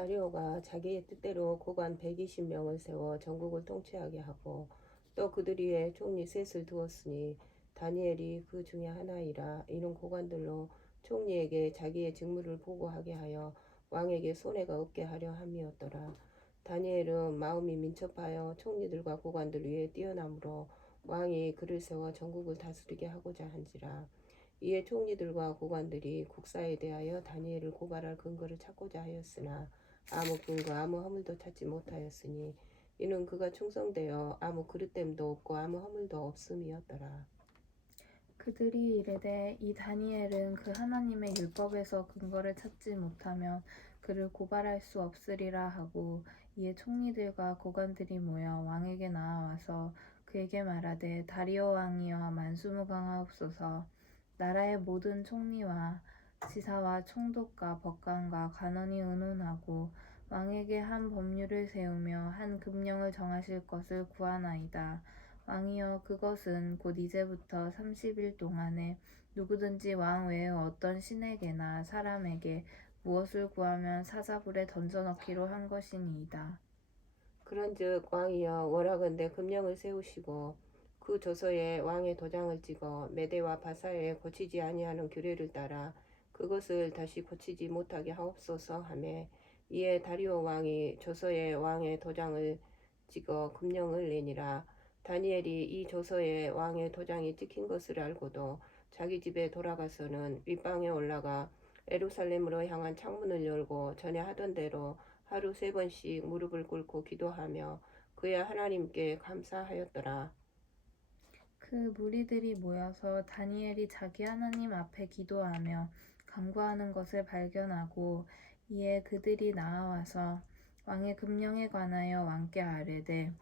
다리오가 자기의 뜻대로 고관 120명을 세워 전국을 통치하게 하고 또 그들 위에 총리 셋을 두었으니 다니엘이 그 중에 하나이라. 이는 고관들로 총리에게 자기의 직무를 보고하게 하여 왕에게 손해가 없게 하려 함이었더라. 다니엘은 마음이 민첩하여 총리들과 고관들 위에 뛰어나므로 왕이 그를 세워 전국을 다스리게 하고자 한지라. 이에 총리들과 고관들이 국사에 대하여 다니엘을 고발할 근거를 찾고자 하였으나 아무 근거 아무 허물도 찾지 못하였으니 이는 그가 충성되어 아무 그릇됨도 없고 아무 허물도 없음이었더라. 그들이 이르되 이 다니엘은 그 하나님의 율법에서 근거를 찾지 못하면 그를 고발할 수 없으리라 하고, 이에 총리들과 고관들이 모여 왕에게 나아와서 그에게 말하되, 다리오 왕이여 만수무강하옵소서. 나라의 모든 총리와 지사와 총독과 법관과 관원이 의논하고 왕에게 한 법률을 세우며 한 금령을 정하실 것을 구하나이다. 왕이여, 그것은 곧 이제부터 30일 동안에 누구든지 왕 외의 어떤 신에게나 사람에게 무엇을 구하면 사자굴에 던져넣기로 한 것이니이다. 그런즉 왕이여 원하건대 금령을 세우시고 그 조서에 왕의 도장을 찍어 메대와 바사에 고치지 아니하는 규례를 따라 그것을 다시 고치지 못하게 하옵소서 하매, 이에 다리오 왕이 조서에 왕의 도장을 찍어 금령을 내니라. 다니엘이 이 조서에 왕의 도장이 찍힌 것을 알고도 자기 집에 돌아가서는 윗방에 올라가 예루살렘으로 향한 창문을 열고 전에 하던 대로 하루 3번씩 무릎을 꿇고 기도하며 그의 하나님께 감사하였더라. 그 무리들이 모여서 다니엘이 자기 하나님 앞에 기도하며 간구하는 것을 발견하고, 이에 그들이 나아와서 왕의 금령에 관하여 왕께 아뢰되,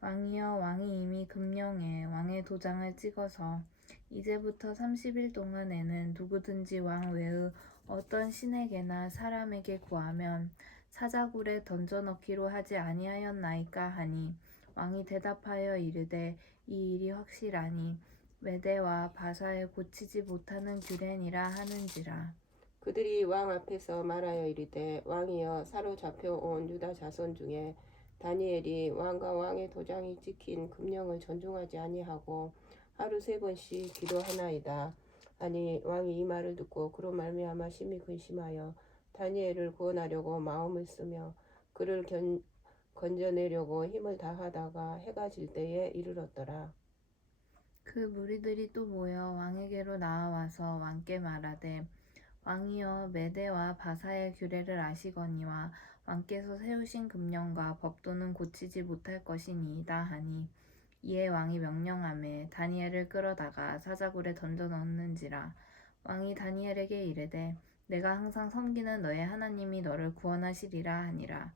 왕이여, 왕이 이미 금령에 왕의 도장을 찍어서 이제부터 30일 동안에는 누구든지 왕 외의 어떤 신에게나 사람에게 구하면 사자굴에 던져넣기로 하지 아니하였나이까 하니, 왕이 대답하여 이르되 이 일이 확실하니 메대와 바사에 고치지 못하는 규례니라 하는지라. 그들이 왕 앞에서 말하여 이르되, 왕이여, 사로잡혀 온 유다 자손 중에 다니엘이 왕과 왕의 도장이 찍힌 금령을 존중하지 아니하고 하루 3번씩 기도하나이다. 아니, 왕이 이 말을 듣고 그로 말미암아 심히 근심하여 다니엘을 구원하려고 마음을 쓰며 그를 건져내려고 힘을 다하다가 해가 질 때에 이르렀더라. 그 무리들이 또 모여 왕에게로 나아와서 왕께 말하되, 왕이여, 메대와 바사의 규례를 아시거니와 왕께서 세우신 금령과 법도는 고치지 못할 것이니이다 하니, 이에 왕이 명령하매 다니엘을 끌어다가 사자굴에 던져 넣는지라. 왕이 다니엘에게 이르되 내가 항상 섬기는 너의 하나님이 너를 구원하시리라 하니라.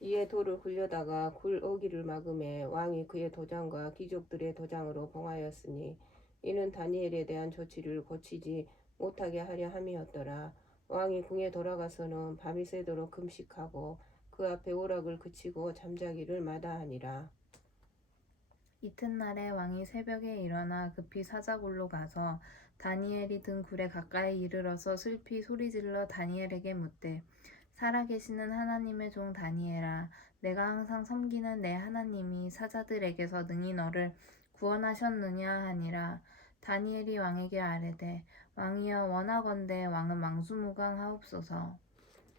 이에 돌을 굴려다가 굴 어기를 막음에 왕이 그의 도장과 귀족들의 도장으로 봉하였으니 이는 다니엘에 대한 조치를 고치지 못하게 하려 함이었더라. 왕이 궁에 돌아가서는 밤이 새도록 금식하고 그 앞에 오락을 그치고 잠자기를 마다하니라. 이튿날에 왕이 새벽에 일어나 급히 사자굴로 가서 다니엘이 든 굴에 가까이 이르러서 슬피 소리질러 다니엘에게 묻되, 살아계시는 하나님의 종 다니엘아, 내가 항상 섬기는 내 하나님이 사자들에게서 능히 너를 구원하셨느냐 하니라. 다니엘이 왕에게 아뢰되, 왕이여, 원하건대 왕은 망수무강하옵소서.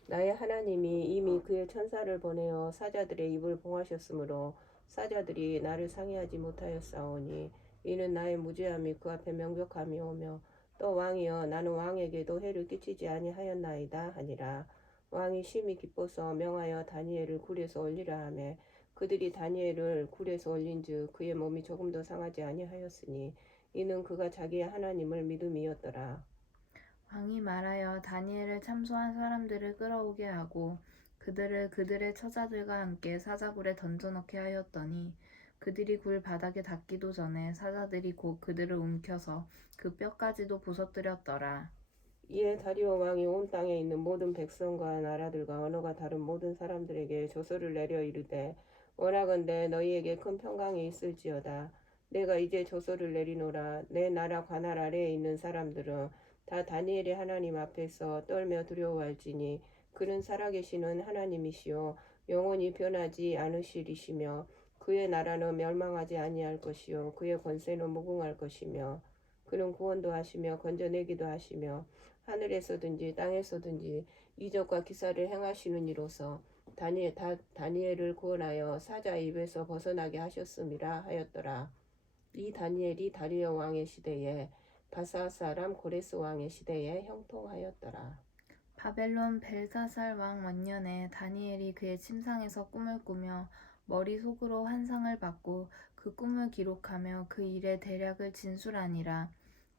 나의 하나님이 이미 그의 천사를 보내어 사자들의 입을 봉하셨으므로 사자들이 나를 상해하지 못하였사오니 이는 나의 무죄함이 그 앞에 명백함이오며, 또 왕이여, 나는 왕에게도 해를 끼치지 아니하였나이다 하니라. 왕이 심히 기뻐서 명하여 다니엘을 굴에서 올리라 하매 그들이 다니엘을 굴에서 올린즉 그의 몸이 조금도 상하지 아니하였으니 이는 그가 자기의 하나님을 믿음이었더라. 왕이 말하여 다니엘을 참소한 사람들을 끌어오게 하고 그들을 그들의 처자들과 함께 사자굴에 던져넣게 하였더니, 그들이 굴 바닥에 닿기도 전에 사자들이 곧 그들을 움켜서 그 뼈까지도 부서뜨렸더라. 이에 다리오 왕이 온 땅에 있는 모든 백성과 나라들과 언어가 다른 모든 사람들에게 조서를 내려 이르되, 원하건대 너희에게 큰 평강이 있을지어다. 내가 이제 조서를 내리노라. 내 나라 관할 아래에 있는 사람들은 다 다니엘의 하나님 앞에서 떨며 두려워할지니 그는 살아계시는 하나님이시요 영원히 변하지 않으시리시며 그의 나라는 멸망하지 아니할 것이요 그의 권세는 무궁할 것이며 그는 구원도 하시며 건져내기도 하시며 하늘에서든지 땅에서든지 이적과 기사를 행하시는 이로서 다니엘을 구원하여 사자의 입에서 벗어나게 하셨음이라 하였더라. 이 다니엘이 다리오 왕의 시대에 바사 사람 고레스 왕의 시대에 형통하였더라. 바벨론 벨사살 왕 원년에 다니엘이 그의 침상에서 꿈을 꾸며 머릿속으로 환상을 받고 그 꿈을 기록하며 그 일의 대략을 진술하니라.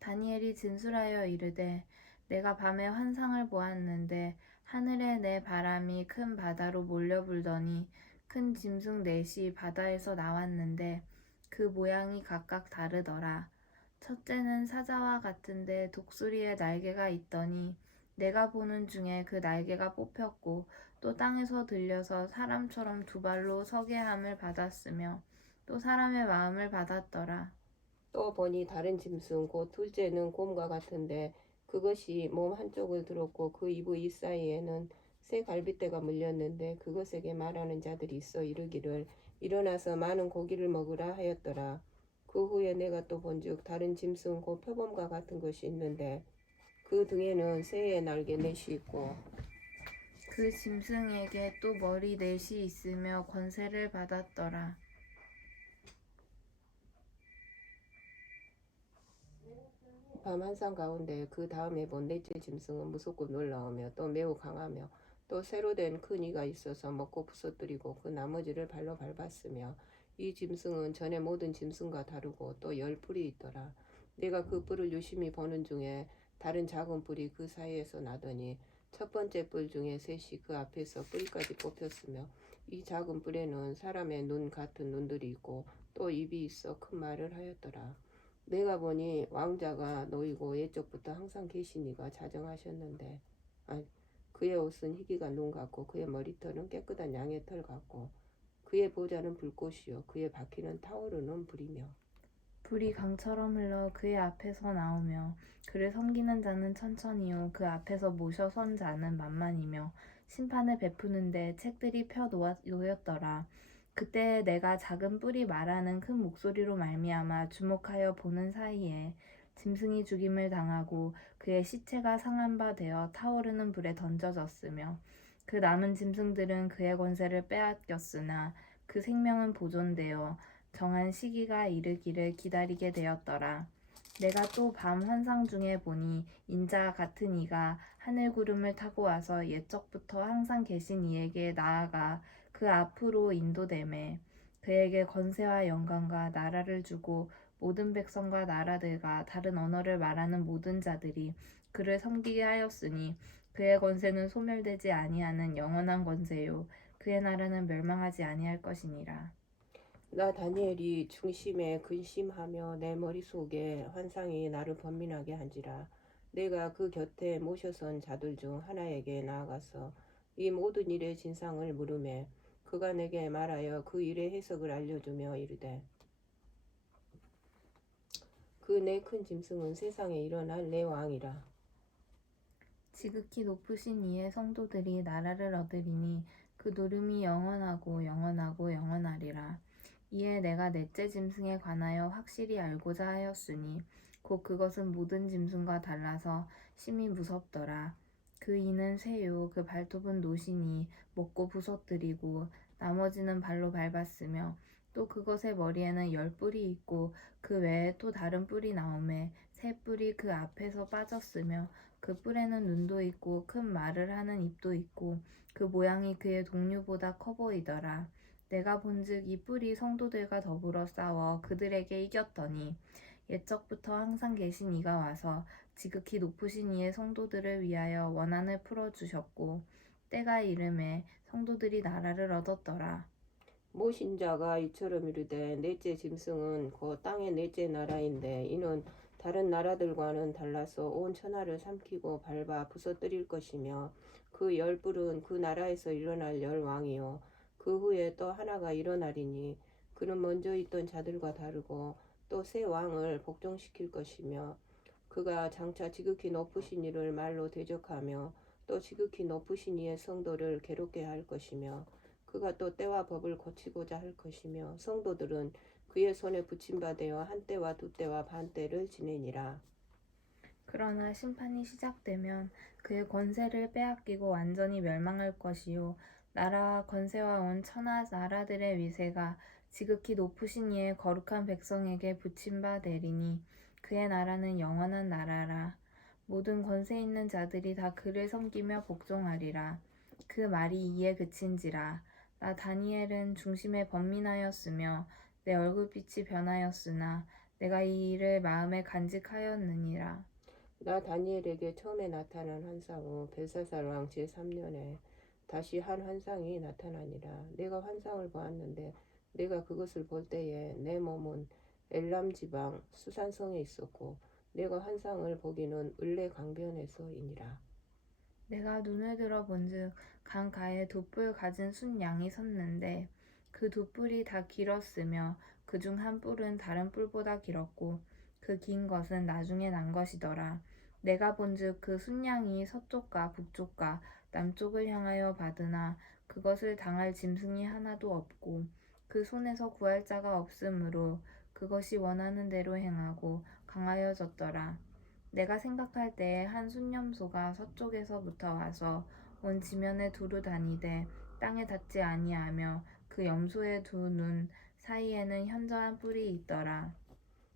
다니엘이 진술하여 이르되 내가 밤에 환상을 보았는데 하늘에 내 바람이 큰 바다로 몰려 불더니 큰 짐승 넷이 바다에서 나왔는데 그 모양이 각각 다르더라. 첫째는 사자와 같은데 독수리의 날개가 있더니 내가 보는 중에 그 날개가 뽑혔고 또 땅에서 들려서 사람처럼 두 발로 서게 함을 받았으며 또 사람의 마음을 받았더라. 또 보니 다른 짐승 곧 둘째는 곰과 같은데 그것이 몸 한쪽을 들었고 그 이부 이 사이에는 새 갈빗대가 물렸는데 그것에게 말하는 자들이 있어 이르기를 일어나서 많은 고기를 먹으라 하였더라. 그 후에 내가 또 본즉 다른 짐승 곧 표범과 같은 것이 있는데 그 등에는 새의 날개 넷이 있고 그 짐승에게 또 머리 넷이 있으며 권세를 받았더라. 밤 한상 가운데 그 다음에 본 넷째 짐승은 무섭고 놀라우며 또 매우 강하며 또 새로 된 큰 이가 있어서 먹고 부서뜨리고 그 나머지를 발로 밟았으며 이 짐승은 전에 모든 짐승과 다르고 또 10뿔이 있더라. 내가 그 뿔을 유심히 보는 중에 다른 작은 뿔이 그 사이에서 나더니 첫 번째 뿔 중에 셋이 그 앞에서 뿌리까지 뽑혔으며 이 작은 뿔에는 사람의 눈 같은 눈들이 있고 또 입이 있어 큰 말을 하였더라. 내가 보니 왕자가 놓이고 예적부터 항상 계신 이가 자정하셨는데 그의 옷은 희기가 눈 같고 그의 머리털은 깨끗한 양의 털 같고 그의 보좌는 불꽃이요 그의 바퀴는 타오르는 불이며 불이 강처럼 흘러 그의 앞에서 나오며 그를 섬기는 자는 천천히요 그 앞에서 모셔 선 자는 만만이며 심판을 베푸는데 책들이 펴 놓였더라. 그때 내가 작은 뿔이 말하는 큰 목소리로 말미암아 주목하여 보는 사이에 짐승이 죽임을 당하고 그의 시체가 상한 바 되어 타오르는 불에 던져졌으며 그 남은 짐승들은 그의 권세를 빼앗겼으나 그 생명은 보존되어 정한 시기가 이르기를 기다리게 되었더라. 내가 또 밤 환상 중에 보니 인자 같은 이가 하늘 구름을 타고 와서 옛적부터 항상 계신 이에게 나아가 그 앞으로 인도되매 그에게 권세와 영광과 나라를 주고 모든 백성과 나라들과 다른 언어를 말하는 모든 자들이 그를 섬기게 하였으니 그의 권세는 소멸되지 아니하는 영원한 권세요 그의 나라는 멸망하지 아니할 것이니라. 나 다니엘이 중심에 근심하며 내 머릿속에 환상이 나를 번민하게 한지라. 내가 그 곁에 모셔선 자들 중 하나에게 나아가서 이 모든 일의 진상을 물으매 그가 내게 말하여 그 일의 해석을 알려주며 이르되 그 내 큰 짐승은 세상에 일어날 내 왕이라. 지극히 높으신 이의 성도들이 나라를 얻으리니 그 노름이 영원하고 영원하고 영원하리라. 이에 내가 넷째 짐승에 관하여 확실히 알고자 하였으니 곧 그것은 모든 짐승과 달라서 심히 무섭더라. 그 이는 쇠요 그 발톱은 노시니 먹고 부서뜨리고 나머지는 발로 밟았으며 또 그것의 머리에는 10뿔이 있고 그 외에 또 다른 뿔이 나오매 새 뿔이 그 앞에서 빠졌으며 그 뿔에는 눈도 있고 큰 말을 하는 입도 있고 그 모양이 그의 동류보다 커 보이더라. 내가 본즉 이 뿔이 성도들과 더불어 싸워 그들에게 이겼더니 옛적부터 항상 계신 이가 와서 지극히 높으신 이의 성도들을 위하여 원한을 풀어주셨고 때가 이름에 성도들이 나라를 얻었더라. 모신자가 이처럼 이르되 넷째 짐승은 곧 땅의 넷째 나라인데 이는 다른 나라들과는 달라서 온 천하를 삼키고 밟아 부서뜨릴 것이며 그 10뿔은 그 나라에서 일어날 10왕이요 그 후에 또 하나가 일어나리니 그는 먼저 있던 자들과 다르고 또 새 왕을 복종시킬 것이며 그가 장차 지극히 높으신 이를 말로 대적하며 또 지극히 높으신 이의 성도를 괴롭게 할 것이며 그가 또 때와 법을 고치고자 할 것이며 성도들은 그의 손에 붙임받아 한 때와 두 때와 반 때를 지내니라. 그러나 심판이 시작되면 그의 권세를 빼앗기고 완전히 멸망할 것이요 나라와 권세와 온 천하 나라들의 위세가 지극히 높으신 이의 거룩한 백성에게 붙임바 되리니 그의 나라는 영원한 나라라. 모든 권세 있는 자들이 다 그를 섬기며 복종하리라. 그 말이 이에 그친지라. 나 다니엘은 중심에 번민하였으며 내 얼굴빛이 변하였으나 내가 이 일을 마음에 간직하였느니라. 나 다니엘에게 처음에 나타난 환상은 벨사살 왕 제3년에 다시 한 환상이 나타나니라. 내가 환상을 보았는데 내가 그것을 볼 때에 내 몸은 엘람 지방 수산성에 있었고 내가 환상을 보기는 을레 강변에서이니라. 내가 눈을 들어 본즉 강가에 두 뿔 가진 순 양이 섰는데 그 두 뿔이 다 길었으며 그중 한 뿔은 다른 뿔보다 길었고 그 긴 것은 나중에 난 것이더라. 내가 본즉 그 순양이 서쪽과 북쪽과 남쪽을 향하여 받으나 그것을 당할 짐승이 하나도 없고 그 손에서 구할 자가 없으므로 그것이 원하는 대로 행하고 강하여졌더라. 내가 생각할 때에 한 순념소가 서쪽에서부터 와서 온 지면에 두루 다니되 땅에 닿지 아니하며 그 염소의 두 눈 사이에는 현저한 뿔이 있더라.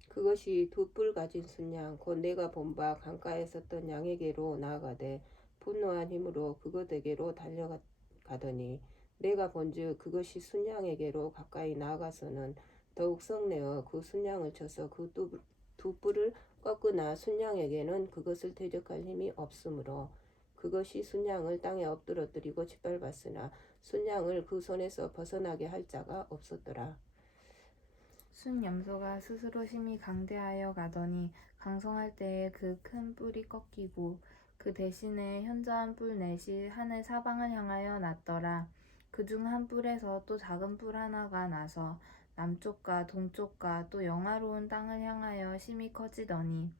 그것이 두 뿔 가진 순양 곧 내가 본 바 강가에 섰던 양에게로 나아가되 분노한 힘으로 그것에게로 달려가더니 내가 본즉 그것이 순양에게로 가까이 나아가서는 더욱 성내어 그 순양을 쳐서 그 두 뿔을 꺾으나 순양에게는 그것을 대적할 힘이 없으므로 그것이 순양을 땅에 엎드러뜨리고 짓밟았으나 순양을 그 손에서 벗어나게 할 자가 없었더라. 순 염소가 스스로 힘이 강대하여 가더니 강성할 때에 그 큰 뿔이 꺾이고 그 대신에 현저한 뿔 넷이 하늘 사방을 향하여 났더라. 그중 한 뿔에서 또 작은 뿔 하나가 나서 남쪽과 동쪽과 또 영화로운 땅을 향하여 심히 커지더니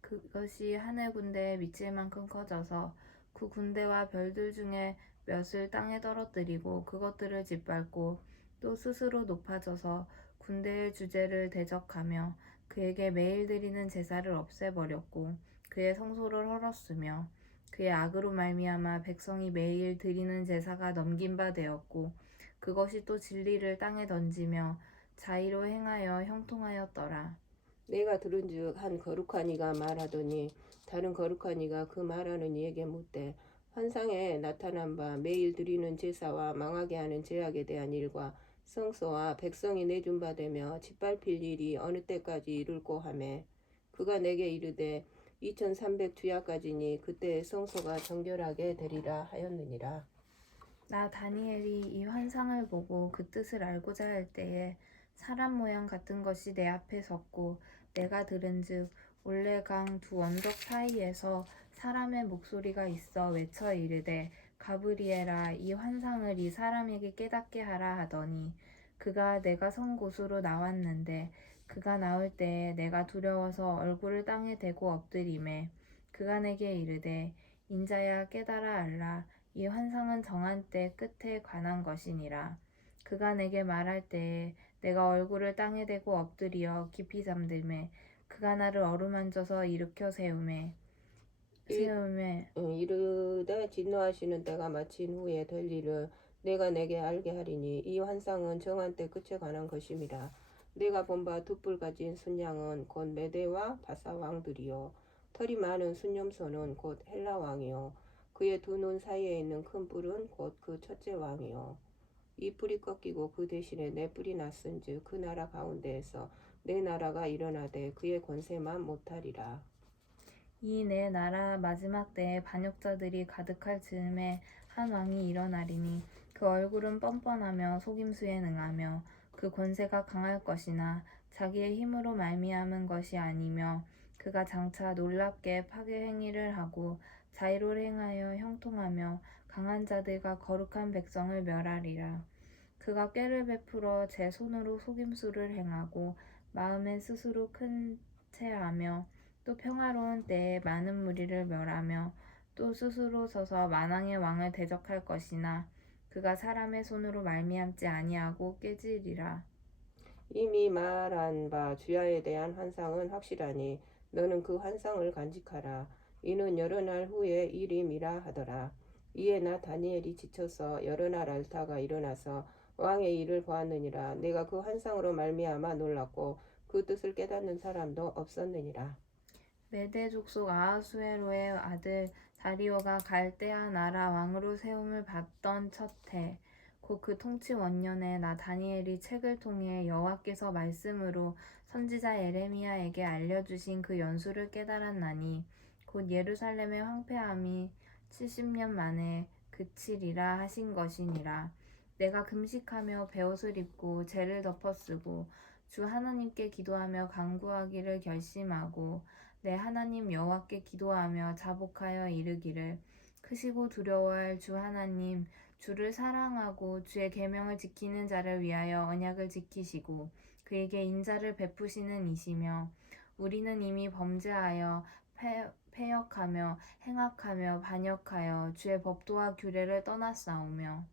그것이 하늘 군대에 미칠 만큼 커져서 그 군대와 별들 중에 몇을 땅에 떨어뜨리고 그것들을 짓밟고 또 스스로 높아져서 군대의 주제를 대적하며 그에게 매일 드리는 제사를 없애버렸고 그의 성소를 헐었으며 그의 악으로 말미암아 백성이 매일 드리는 제사가 넘긴 바 되었고 그것이 또 진리를 땅에 던지며 자의로 행하여 형통하였더라. 내가 들은즉 한 거룩한 이가 말하더니 다른 거룩한 이가 그 말하는 이에게 묻되 환상에 나타난 바 매일 드리는 제사와 망하게 하는 제약에 대한 일과 성소와 백성이 내준 바 되며 짓밟힐 일이 어느 때까지 이룰고 하매 그가 내게 이르되 2300 주야까지니 그때 성소가 정결하게 되리라 하였느니라. 나 다니엘이 이 환상을 보고 그 뜻을 알고자 할 때에 사람 모양 같은 것이 내 앞에 섰고 내가 들은즉 올레강 두 언덕 사이에서 사람의 목소리가 있어 외쳐 이르되 가브리엘아 이 환상을 이 사람에게 깨닫게 하라 하더니 그가 내가 선 곳으로 나왔는데 그가 나올 때에 내가 두려워서 얼굴을 땅에 대고 엎드리매 그가 내게 이르되 인자야 깨달아 알라 이 환상은 정한 때 끝에 관한 것이니라. 그가 내게 말할 때에 내가 얼굴을 땅에 대고 엎드리어 깊이 잠들매 그가 나를 어루만져서 일으켜 세우매 이르되 진노하시는 때가 마친 후에 될 일을 내가 내게 알게 하리니 이 환상은 정한 때 끝에 관한 것임이라. 내가 본 바 두 뿔 가진 순양은 곧 메대와 바사 왕들이요 털이 많은 순념소는 곧 헬라 왕이요 그의 두 눈 사이에 있는 큰 뿔은 곧 그 첫째 왕이요 이 뿔이 꺾이고 그 대신에 내 뿔이 났은즉 그 나라 가운데에서 내 나라가 일어나되 그의 권세만 못하리라. 이 내 나라 마지막 때에 반역자들이 가득할 즈음에 한 왕이 일어나리니 그 얼굴은 뻔뻔하며 속임수에 능하며 그 권세가 강할 것이나 자기의 힘으로 말미암은 것이 아니며 그가 장차 놀랍게 파괴 행위를 하고 자의로 행하여 형통하며 강한 자들과 거룩한 백성을 멸하리라. 그가 꾀를 베풀어 제 손으로 속임수를 행하고 마음에 스스로 큰 체하며 또 평화로운 때에 많은 무리를 멸하며 또 스스로 서서 만왕의 왕을 대적할 것이나 그가 사람의 손으로 말미암지 아니하고 깨지리라. 이미 말한 바 주야에 대한 환상은 확실하니 너는 그 환상을 간직하라. 이는 여러 날 후에 일임이라 하더라. 이에 나 다니엘이 지쳐서 여러 날 앓다가 일어나서 왕의 일을 보았느니라. 내가 그 환상으로 말미암아 놀랐고 그 뜻을 깨닫는 사람도 없었느니라. 메대 족속 아하수에로의 아들 다리오가 갈대아 나라 왕으로 세움을 받던 첫 해, 곧 그 통치 원년에 나 다니엘이 책을 통해 여호와께서 말씀으로 선지자 예레미야에게 알려주신 그 연수를 깨달았나니 곧 예루살렘의 황폐함이 70년 만에 그치리라 하신 것이니라. 내가 금식하며 베옷을 입고 재를 덮어쓰고 주 하나님께 기도하며 간구하기를 결심하고 내 하나님 여호와께 기도하며 자복하여 이르기를 크시고 두려워할 주 하나님 주를 사랑하고 주의 계명을 지키는 자를 위하여 언약을 지키시고 그에게 인자를 베푸시는 이시며 우리는 이미 범죄하여 패역하며 행악하며 반역하여 주의 법도와 규례를 떠났사오며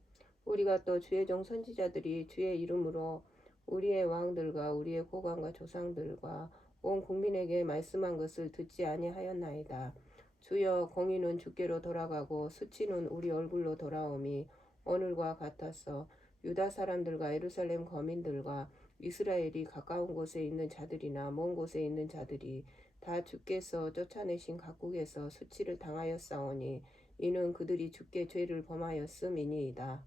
우리가 또 주의 종 선지자들이 주의 이름으로 우리의 왕들과 우리의 고관과 조상들과 온 국민에게 말씀한 것을 듣지 아니하였나이다. 주여, 공의는 주께로 돌아가고 수치는 우리 얼굴로 돌아오미 오늘과 같았어. 유다 사람들과 예루살렘 거민들과 이스라엘이 가까운 곳에 있는 자들이나 먼 곳에 있는 자들이 다 주께서 쫓아내신 각국에서 수치를 당하였사오니 이는 그들이 주께 죄를 범하였음이니이다.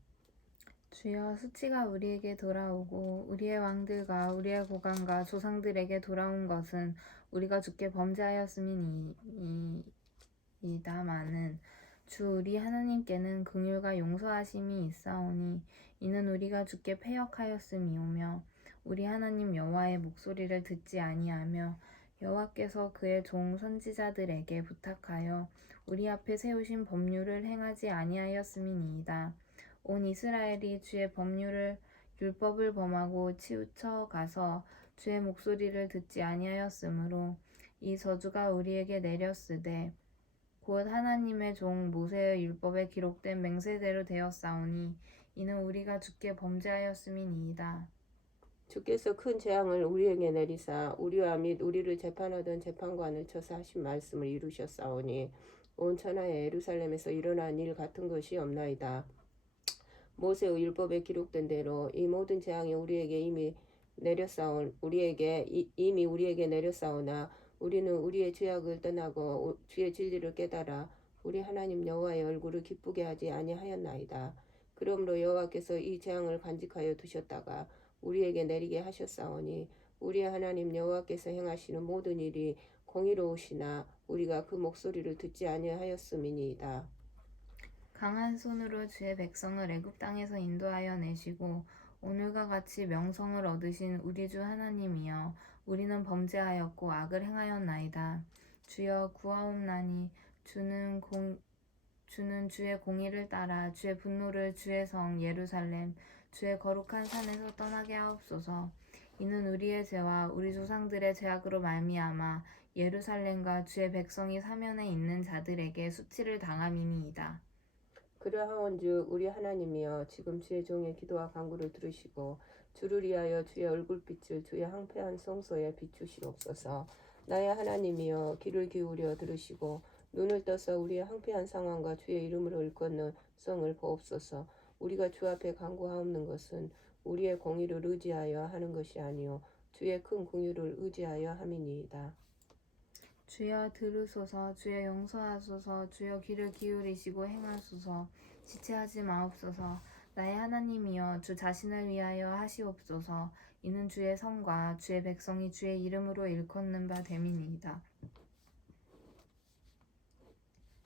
주여 수치가 우리에게 돌아오고 우리의 왕들과 우리의 고관과 조상들에게 돌아온 것은 우리가 주께 범죄하였음이니이다마는 주 우리 하나님께는 긍휼과 용서하심이 있사오니 이는 우리가 주께 패역하였음이오며 우리 하나님 여호와의 목소리를 듣지 아니하며 여호와께서 그의 종 선지자들에게 부탁하여 우리 앞에 세우신 법률을 행하지 아니하였음이니이다. 온 이스라엘이 주의 율법을 범하고 치우쳐 가서 주의 목소리를 듣지 아니하였으므로 이 저주가 우리에게 내렸으되 곧 하나님의 종 모세의 율법에 기록된 맹세대로 되었사오니 이는 우리가 주께 범죄하였음이니이다. 주께서 큰 재앙을 우리에게 내리사 우리와 및 우리를 재판하던 재판관을 쳐서 하신 말씀을 이루셨사오니 온 천하의 예루살렘에서 일어난 일 같은 것이 없나이다. 모세의 율법에 기록된 대로 이 모든 재앙이 우리에게 우리에게 내렸사오나 우리는 우리의 죄악을 떠나고 주의 진리를 깨달아 우리 하나님 여호와의 얼굴을 기쁘게 하지 아니하였나이다. 그러므로 여호와께서 이 재앙을 간직하여 두셨다가 우리에게 내리게 하셨사오니 우리의 하나님 여호와께서 행하시는 모든 일이 공의로우시나 우리가 그 목소리를 듣지 아니하였음이니이다. 강한 손으로 주의 백성을 애굽 땅에서 인도하여 내시고 오늘과 같이 명성을 얻으신 우리 주 하나님이여 우리는 범죄하였고 악을 행하였나이다. 주여 구하옵나니 주는 주의 공의를 따라 주의 분노를 주의 성 예루살렘 주의 거룩한 산에서 떠나게 하옵소서. 이는 우리의 죄와 우리 조상들의 죄악으로 말미암아 예루살렘과 주의 백성이 사면에 있는 자들에게 수치를 당함이니이다. 그러하온즉 우리 하나님이여 지금 주의 종의 기도와 간구를 들으시고 주를 위하여 주의 얼굴빛을 주의 황폐한 성소에 비추시옵소서. 나의 하나님이여 귀를 기울여 들으시고 눈을 떠서 우리의 황폐한 상황과 주의 이름으로 일컫는 성을 보옵소서. 우리가 주 앞에 간구하옵는 것은 우리의 공의를 의지하여 하는 것이 아니요 주의 큰 긍휼을 의지하여 함이니이다. 주여 들으소서. 주여 용서하소서. 주여 귀를 기울이시고 행하소서. 지체하지 마옵소서. 나의 하나님이여 주 자신을 위하여 하시옵소서. 이는 주의 성과 주의 백성이 주의 이름으로 일컫는 바 됨이니이다.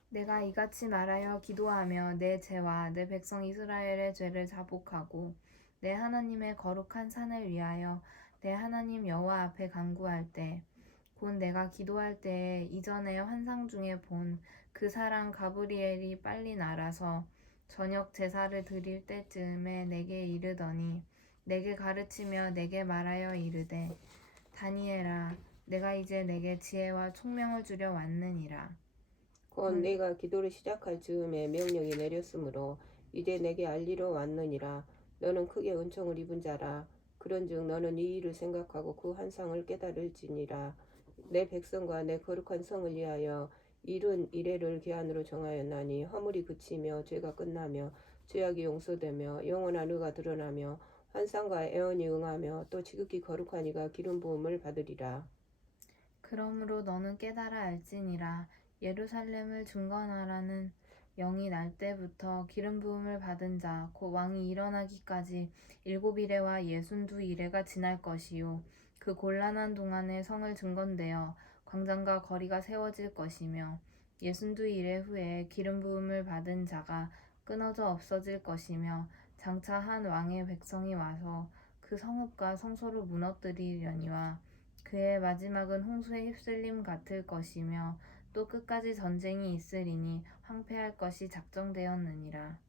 내가 이같이 말하여 기도하며 내 죄와 내 백성 이스라엘의 죄를 자복하고 내 하나님의 거룩한 산을 위하여 내 하나님 여호와 앞에 간구할 때 곧 내가 기도할 때에 이전에 환상 중에 본 그 사람 가브리엘이 빨리 날아서 저녁 제사를 드릴 때쯤에 내게 이르더니 내게 가르치며 내게 말하여 이르되 다니엘아 내가 이제 내게 지혜와 총명을 주려 왔느니라. 곧 내가 기도를 시작할 즈음에 명령이 내렸으므로 이제 내게 알리러 왔느니라. 너는 크게 은총을 입은 자라. 그런즉 너는 이 일을 생각하고 그 환상을 깨달을지니라. 내 백성과 내 거룩한 성을 위하여 일은 이래를 기한으로 정하였나니 허물이 그치며 죄가 끝나며 죄악이 용서되며 영원한 의가 드러나며 환상과 애언이 응하며 또 지극히 거룩한 이가 기름 부음을 받으리라. 그러므로 너는 깨달아 알지니라. 예루살렘을 중건하라는 영이 날 때부터 기름 부음을 받은 자 곧 왕이 일어나기까지 7이레와 62이레가 지날 것이요 그 곤란한 동안에 성을 중건되어 광장과 거리가 세워질 것이며 62이레 후에 기름 부음을 받은 자가 끊어져 없어질 것이며 장차 한 왕의 백성이 와서 그 성읍과 성소를 무너뜨리려니와 그의 마지막은 홍수에 휩쓸림 같을 것이며 또 끝까지 전쟁이 있으리니 황폐할 것이 작정되었느니라.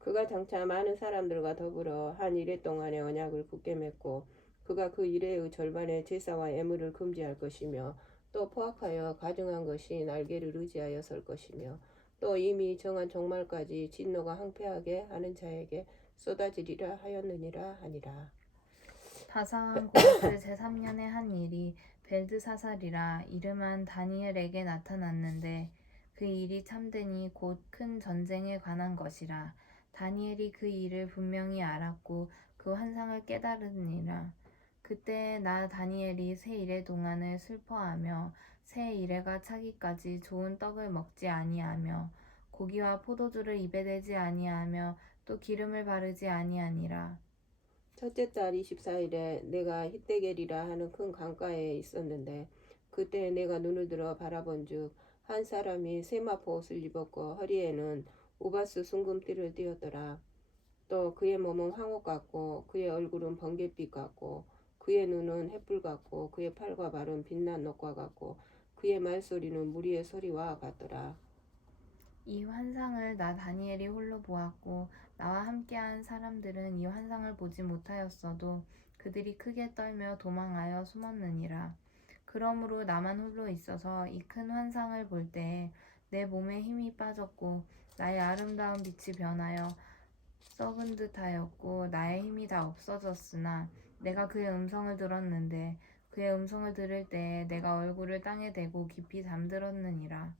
그가 장차 많은 사람들과 더불어 한 이레 동안의 언약을 굳게 맺고 그가 그 이레의 절반의 제사와 예물을 금지할 것이며 또 포악하여 가증한 것이 날개를 의지하여 설 것이며 또 이미 정한 종말까지 진노가 황폐하게 하는 자에게 쏟아지리라 하였느니라 하니라. 바사왕 고레스 제3년의 한 일이 벨드사살이라 이름한 다니엘에게 나타났는데 그 일이 참되니 곧 큰 전쟁에 관한 것이라. 다니엘이 그 일을 분명히 알았고 그 환상을 깨달으니라. 그때 나 다니엘이 새 이레 동안을 슬퍼하며 새 이레가 차기까지 좋은 떡을 먹지 아니하며 고기와 포도주를 입에 대지 아니하며 또 기름을 바르지 아니하니라. 첫째 달 24일에 내가 히데겔이라 하는 큰 강가에 있었는데 그때 내가 눈을 들어 바라본즉 한 사람이 세마포 옷을 입었고 허리에는 우바스 순금띠를 띠었더라. 또 그의 몸은 황옥 같고 그의 얼굴은 번갯빛 같고 그의 눈은 햇불 같고 그의 팔과 발은 빛난 녹과 같고 그의 말소리는 무리의 소리와 같더라. 이 환상을 나 다니엘이 홀로 보았고 나와 함께한 사람들은 이 환상을 보지 못하였어도 그들이 크게 떨며 도망하여 숨었느니라. 그러므로 나만 홀로 있어서 이 큰 환상을 볼 때에 내 몸에 힘이 빠졌고 나의 아름다운 빛이 변하여 썩은 듯하였고 나의 힘이 다 없어졌으나 내가 그의 음성을 들었는데 그의 음성을 들을 때에 내가 얼굴을 땅에 대고 깊이 잠들었느니라.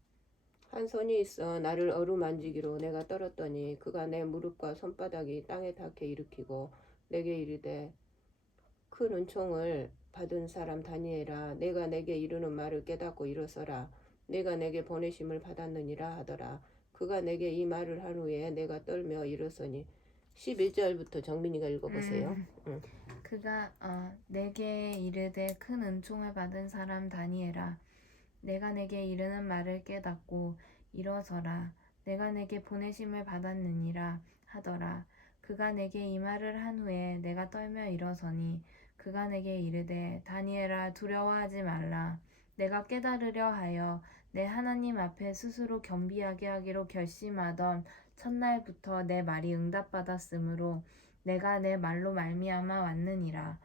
한 손이 있어 나를 어루만지기로 내가 떨었더니 그가 내 무릎과 손바닥이 땅에 닿게 일으키고 내게 이르되 큰 은총을 받은 사람 다니엘아 내가 내게 이르는 말을 깨닫고 일어서라. 내가 내게 보내심을 받았느니라 하더라. 그가 내게 이 말을 한 후에 내가 떨며 일어서니 11절부터 정민이가 읽어보세요. 그가 내게 이르되 큰 은총을 받은 사람 다니엘아 내가 내게 이르는 말을 깨닫고 일어서라. 내가 내게 보내심을 받았느니라 하더라. 그가 내게 이 말을 한 후에 내가 떨며 일어서니 그가 내게 이르되 다니엘아 두려워하지 말라. 내가 깨달으려 하여 내 하나님 앞에 스스로 겸비하게 하기로 결심하던 첫날부터 내 말이 응답받았으므로 내가 내 말로 말미암아 왔느니라.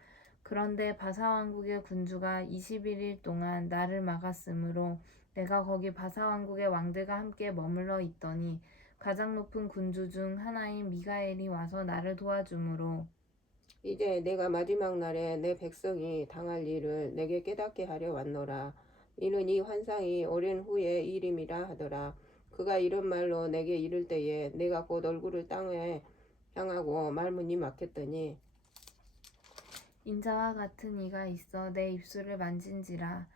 그런데 바사왕국의 군주가 21일 동안 나를 막았으므로 내가 거기 바사왕국의 왕들과 함께 머물러 있더니 가장 높은 군주 중 하나인 미가엘이 와서 나를 도와주므로 이제 내가 마지막 날에 내 백성이 당할 일을 내게 깨닫게 하려 왔노라. 이는 이 환상이 오랜 후의 일임이라 하더라. 그가 이런 말로 내게 이를 때에 내가 곧 얼굴을 땅에 향하고 말문이 막혔더니 인자와 같은 이가 있어 내 입술을 만진지라.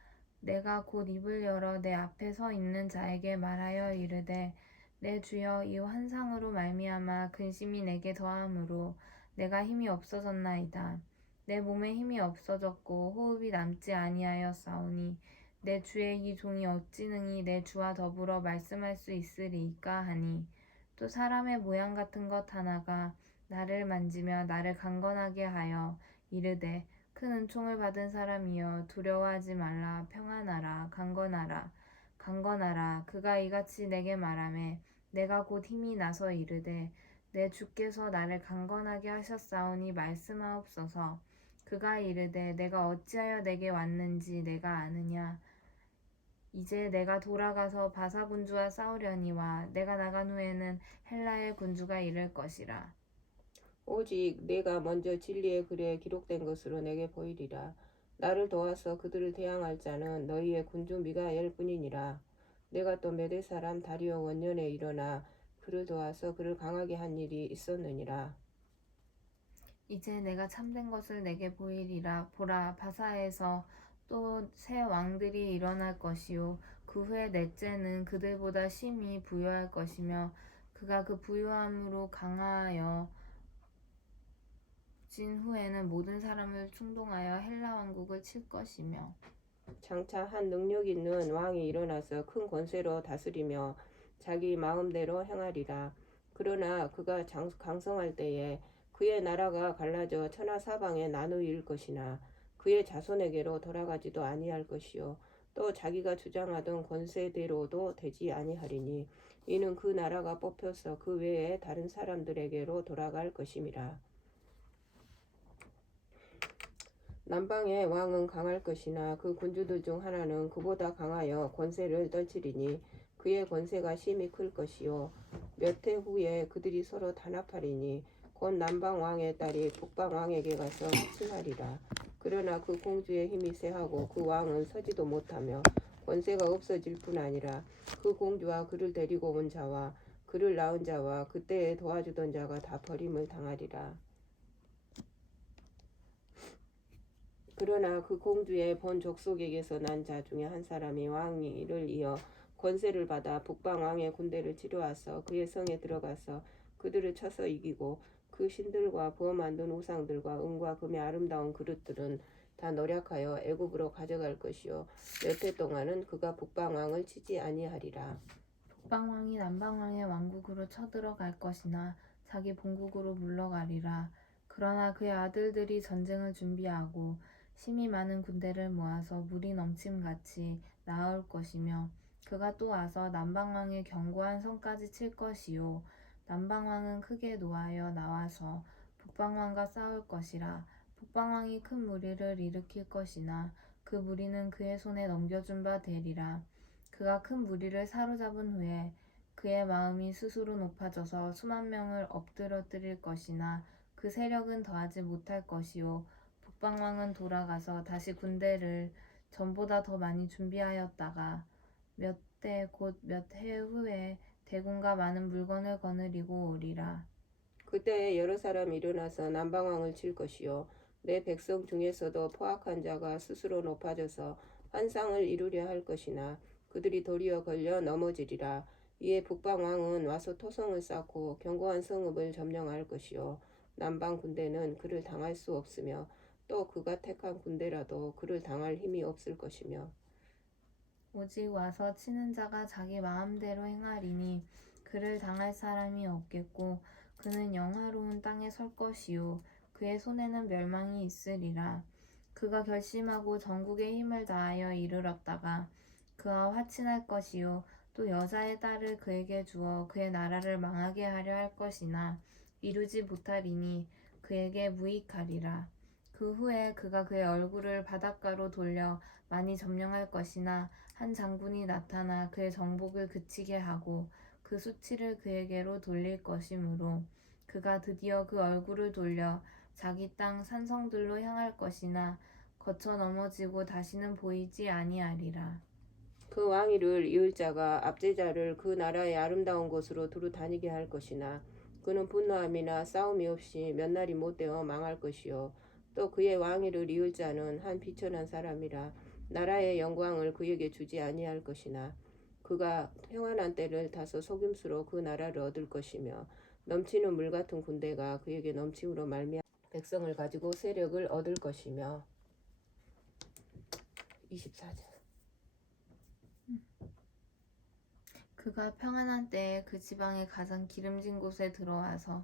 내가 곧 입을 열어 내 앞에 서 있는 자에게 말하여 이르되 내 주여 이 환상으로 말미암아 근심이 내게 더함으로 내가 힘이 없어졌나이다. 내 몸에 힘이 없어졌고 호흡이 남지 아니하였사오니 내 주의 이 종이 어찌 능히 내 주와 더불어 말씀할 수 있으리이까 하니 또 사람의 모양 같은 것 하나가 나를 만지며 나를 강건하게 하여 이르되 큰 은총을 받은 사람이여 두려워하지 말라 평안하라 강건하라 강건하라. 그가 이같이 내게 말하매 내가 곧 힘이 나서 이르되 내 주께서 나를 강건하게 하셨사오니 말씀하옵소서. 그가 이르되 내가 어찌하여 내게 왔는지 내가 아느냐. 이제 내가 돌아가서 바사 군주와 싸우려니와 내가 나간 후에는 헬라의 군주가 이를 것이라. 오직 내가 먼저 진리의 글에 기록된 것으로 내게 보이리라. 나를 도와서 그들을 대항할 자는 너희의 군주 미가엘 뿐이니라. 내가 또 메대 사람 다리오 원년에 일어나 그를 도와서 그를 강하게 한 일이 있었느니라. 이제 내가 참된 것을 내게 보이리라. 보라, 바사에서 또 새 왕들이 일어날 것이요 그 후에 넷째는 그들보다 심히 부유할 것이며 그가 그 부유함으로 강하여 진 후에는 모든 사람을 충동하여 헬라 왕국을 칠 것이며 장차 한 능력 있는 왕이 일어나서 큰 권세로 다스리며 자기 마음대로 행하리라. 그러나 그가 강성할 때에 그의 나라가 갈라져 천하 사방에 나누일 것이나 그의 자손에게로 돌아가지도 아니할 것이요 또 자기가 주장하던 권세대로도 되지 아니하리니 이는 그 나라가 뽑혀서 그 외에 다른 사람들에게로 돌아갈 것임이라. 남방의 왕은 강할 것이나 그 군주들 중 하나는 그보다 강하여 권세를 떨치리니 그의 권세가 심히 클 것이요 몇 해 후에 그들이 서로 단합하리니 곧 남방 왕의 딸이 북방 왕에게 가서 칭하리라. 그러나 그 공주의 힘이 세하고 그 왕은 서지도 못하며 권세가 없어질 뿐 아니라 그 공주와 그를 데리고 온 자와 그를 낳은 자와 그때에 도와주던 자가 다 버림을 당하리라. 그러나 그 공주의 본 족속에게서 난 자 중에 한 사람이 왕위를 이어 권세를 받아 북방 왕의 군대를 치료하서 그의 성에 들어가서 그들을 쳐서 이기고 그 신들과 부어 만든 우상들과 은과 금의 아름다운 그릇들은 다 노략하여 애굽으로 가져갈 것이요 몇 해 동안은 그가 북방 왕을 치지 아니하리라. 북방 왕이 남방 왕의 왕국으로 쳐들어갈 것이나 자기 본국으로 물러가리라. 그러나 그의 아들들이 전쟁을 준비하고 심히 많은 군대를 모아서 물이 넘침같이 나올 것이며 그가 또 와서 남방왕의 견고한 성까지 칠 것이요 남방왕은 크게 노하여 나와서 북방왕과 싸울 것이라. 북방왕이 큰 무리를 일으킬 것이나 그 무리는 그의 손에 넘겨준 바 되리라. 그가 큰 무리를 사로잡은 후에 그의 마음이 스스로 높아져서 수만 명을 엎드러뜨릴 것이나 그 세력은 더하지 못할 것이요 북방왕은 돌아가서 다시 군대를 전보다 더 많이 준비하였다가 몇 대 곧 몇 해 후에 대군과 많은 물건을 거느리고 오리라. 그때에 여러 사람이 일어나서 남방왕을 칠 것이요 내 백성 중에서도 포악한 자가 스스로 높아져서 환상을 이루려 할 것이나 그들이 도리어 걸려 넘어지리라. 이에 북방왕은 와서 토성을 쌓고 견고한 성읍을 점령할 것이요 남방 군대는 그를 당할 수 없으며 또 그가 택한 군대라도 그를 당할 힘이 없을 것이며 오직 와서 치는 자가 자기 마음대로 행하리니 그를 당할 사람이 없겠고 그는 영화로운 땅에 설 것이요 그의 손에는 멸망이 있으리라. 그가 결심하고 전국의 힘을 다하여 이르렀다가 그와 화친할 것이요 또 여자의 딸을 그에게 주어 그의 나라를 망하게 하려 할 것이나 이루지 못하리니 그에게 무익하리라. 그 후에 그가 그의 얼굴을 바닷가로 돌려 많이 점령할 것이나 한 장군이 나타나 그의 정복을 그치게 하고 그 수치를 그에게로 돌릴 것이므로 그가 드디어 그 얼굴을 돌려 자기 땅 산성들로 향할 것이나 거쳐 넘어지고 다시는 보이지 아니하리라. 그 왕위를 이을 자가 압제자를 그 나라의 아름다운 곳으로 두루 다니게 할 것이나 그는 분노함이나 싸움이 없이 몇 날이 못되어 망할 것이요 또 그의 왕위를 이을 자는 한 비천한 사람이라 나라의 영광을 그에게 주지 아니할 것이나 그가 평안한 때를 타서 속임수로 그 나라를 얻을 것이며 넘치는 물 같은 군대가 그에게 넘침으로 말미암아 백성을 가지고 세력을 얻을 것이며 24절 그가 평안한 때에 그 지방의 가장 기름진 곳에 들어와서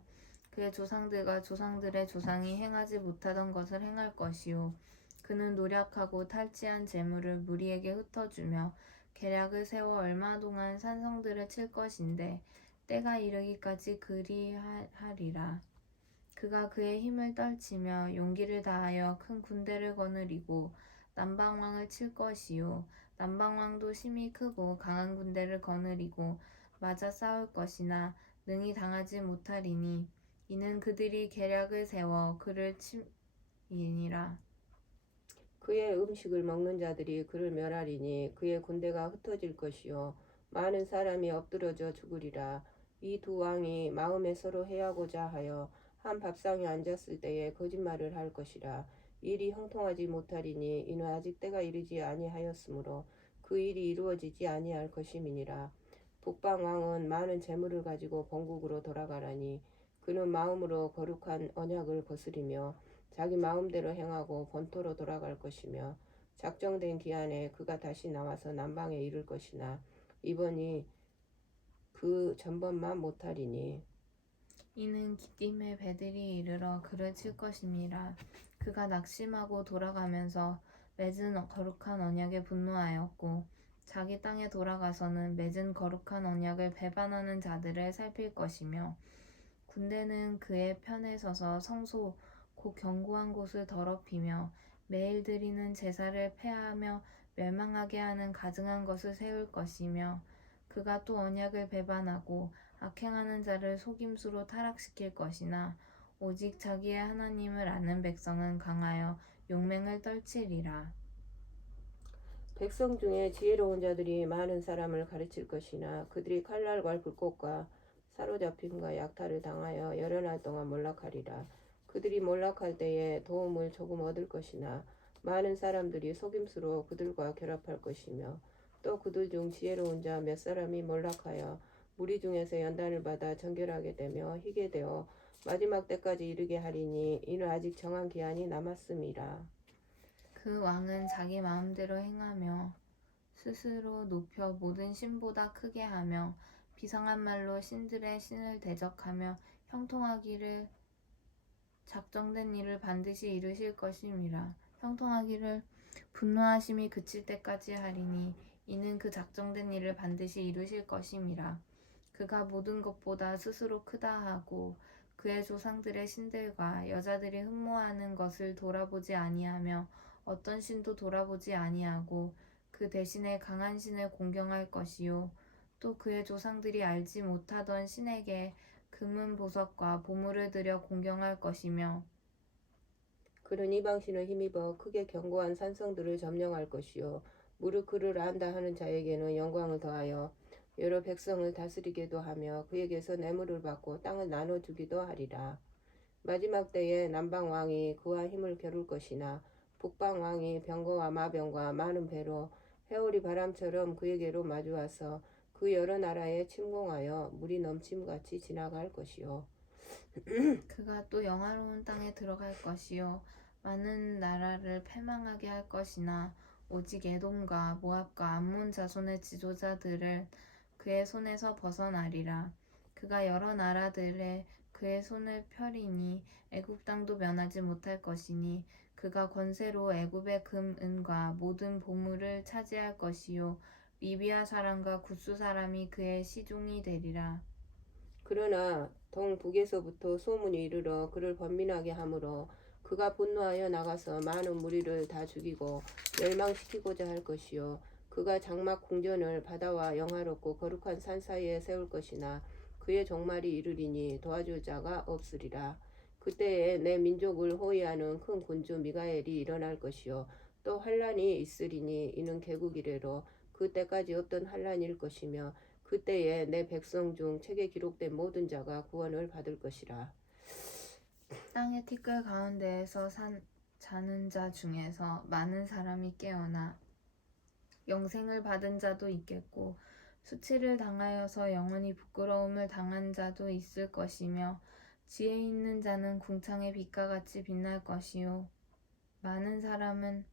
그의 조상들과 조상들의 조상이 행하지 못하던 것을 행할 것이요 그는 노력하고 탈취한 재물을 무리에게 흩어주며 계략을 세워 얼마 동안 산성들을 칠 것인데 때가 이르기까지 그리하리라. 그가 그의 힘을 떨치며 용기를 다하여 큰 군대를 거느리고 남방왕을 칠 것이요 남방왕도 심히 크고 강한 군대를 거느리고 맞아 싸울 것이나 능히 당하지 못하리니 이는 그들이 계략을 세워 그를 침이니라. 그의 음식을 먹는 자들이 그를 멸하리니 그의 군대가 흩어질 것이요 많은 사람이 엎드러져 죽으리라. 이 두 왕이 마음에 서로 해하고자 하여 한 밥상에 앉았을 때에 거짓말을 할 것이라. 일이 형통하지 못하리니 이는 아직 때가 이르지 아니하였으므로 그 일이 이루어지지 아니할 것임이니라. 북방 왕은 많은 재물을 가지고 본국으로 돌아가라니 그는 마음으로 거룩한 언약을 거스리며 자기 마음대로 행하고 본토로 돌아갈 것이며 작정된 기한에 그가 다시 나와서 남방에 이를 것이나 이번이 그 전번만 못하리니 이는 기띔의 배들이 이르러 그를 칠 것임이라. 그가 낙심하고 돌아가면서 맺은 거룩한 언약에 분노하였고 자기 땅에 돌아가서는 맺은 거룩한 언약을 배반하는 자들을 살필 것이며 군대는 그의 편에 서서 성소 곧 견고한 곳을 더럽히며 매일 드리는 제사를 폐하며 멸망하게 하는 가증한 것을 세울 것이며 그가 또 언약을 배반하고 악행하는 자를 속임수로 타락시킬 것이나 오직 자기의 하나님을 아는 백성은 강하여 용맹을 떨치리라. 백성 중에 지혜로운 자들이 많은 사람을 가르칠 것이나 그들이 칼날과 불꽃과 사로잡힘과 약탈을 당하여 여러 날 동안 몰락하리라. 그들이 몰락할 때에 도움을 조금 얻을 것이나 많은 사람들이 속임수로 그들과 결합할 것이며 또 그들 중 지혜로운 자 몇 사람이 몰락하여 무리 중에서 연단을 받아 정결하게 되며 희게 되어 마지막 때까지 이르게 하리니 이는 아직 정한 기한이 남았음이라. 그 왕은 자기 마음대로 행하며 스스로 높여 모든 신보다 크게 하며 비상한 말로 신들의 신을 대적하며 형통하기를 작정된 일을 반드시 이루실 것임이라. 형통하기를 분노하심이 그칠 때까지 하리니 이는 그 작정된 일을 반드시 이루실 것임이라. 그가 모든 것보다 스스로 크다 하고 그의 조상들의 신들과 여자들이 흠모하는 것을 돌아보지 아니하며 어떤 신도 돌아보지 아니하고 그 대신에 강한 신을 공경할 것이요 또 그의 조상들이 알지 못하던 신에게 금은 보석과 보물을 들여 공경할 것이며 그는 이방신을 힘입어 크게 견고한 산성들을 점령할 것이요 무릇 그를 안다 하는 자에게는 영광을 더하여 여러 백성을 다스리게도 하며 그에게서 뇌물을 받고 땅을 나눠주기도 하리라. 마지막 때에 남방 왕이 그와 힘을 겨룰 것이나 북방 왕이 병거와 마병과 많은 배로 해오리 바람처럼 그에게로 마주와서 그 여러 나라에 침공하여 물이 넘침같이 지나갈 것이요 그가 또 영화로운 땅에 들어갈 것이요 많은 나라를 패망하게 할 것이나 오직 에돔과 모압과 암몬 자손의 지도자들을 그의 손에서 벗어나리라. 그가 여러 나라들에 그의 손을 펴리니 애굽 땅도 면하지 못할 것이니 그가 권세로 애굽의 금, 은과 모든 보물을 차지할 것이요 리비아 사람과 구스 사람이 그의 시종이 되리라. 그러나 동북에서부터 소문이 이르러 그를 번민하게 하므로 그가 분노하여 나가서 많은 무리를 다 죽이고 멸망시키고자 할 것이요 그가 장막 궁전을 바다와 영화롭고 거룩한 산 사이에 세울 것이나 그의 종말이 이르리니 도와줄 자가 없으리라. 그때에 내 민족을 호위하는 큰 군주 미가엘이 일어날 것이요 또 환란이 있으리니 이는 개국 이래로 그때까지 없던 환란일 것이며 그때에 내 백성 중 책에 기록된 모든 자가 구원을 받을 것이라. 땅의 티끌 가운데에서 자는 자 중에서 많은 사람이 깨어나 영생을 받은 자도 있겠고 수치를 당하여서 영원히 부끄러움을 당한 자도 있을 것이며 지혜 있는 자는 궁창의 빛과 같이 빛날 것이요 많은 사람은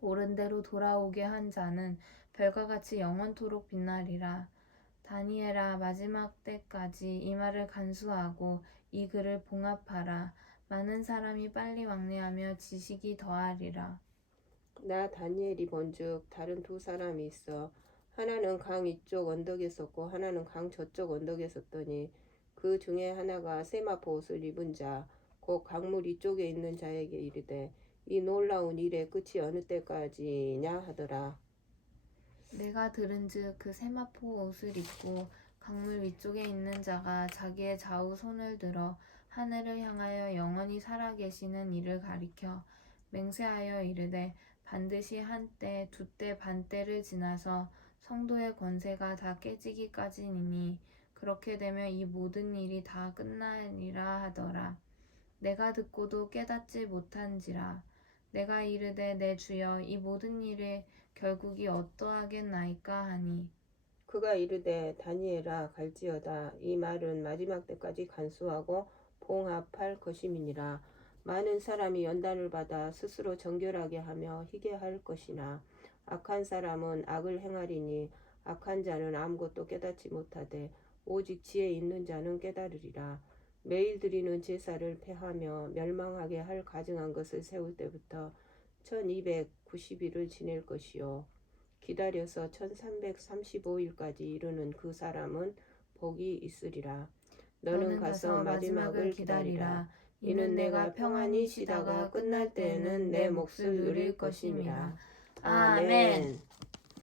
옳은 대로 돌아오게 한 자는 별과 같이 영원토록 빛나리라. 다니엘아 마지막 때까지 이 말을 간수하고 이 글을 봉합하라. 많은 사람이 빨리 왕래하며 지식이 더하리라. 나 다니엘이 본즉 다른 두 사람이 있어 하나는 강 이쪽 언덕에 섰고 하나는 강 저쪽 언덕에 섰더니 그 중에 하나가 세마포 옷을 입은 자 곧 강물 이쪽에 있는 자에게 이르되 이 놀라운 일의 끝이 어느 때까지냐 하더라. 내가 들은즉 그 세마포 옷을 입고 강물 위쪽에 있는 자가 자기의 좌우 손을 들어 하늘을 향하여 영원히 살아계시는 이를 가리켜 맹세하여 이르되 반드시 한때 두 때 반때를 지나서 성도의 권세가 다 깨지기까지니니 그렇게 되면 이 모든 일이 다 끝나리라 하더라. 내가 듣고도 깨닫지 못한지라. 내가 이르되 내 주여 이 모든 일의 결국이 어떠하겠나이까 하니 그가 이르되 다니엘아 갈지어다. 이 말은 마지막 때까지 간수하고 봉합할 것임이니라. 많은 사람이 연단을 받아 스스로 정결하게 하며 희게 할 것이나 악한 사람은 악을 행하리니 악한 자는 아무것도 깨닫지 못하되 오직 지혜 있는 자는 깨달으리라. 매일 드리는 제사를 폐하며 멸망하게 할 가증한 것을 세울 때부터 1290일을 지낼 것이요 기다려서 1335일까지 이르는 그 사람은 복이 있으리라. 너는 가서 마지막을 기다리라. 이는 내가 평안히 쉬다가 끝날 때에는 내 몫을 누릴 것임이라. 아멘.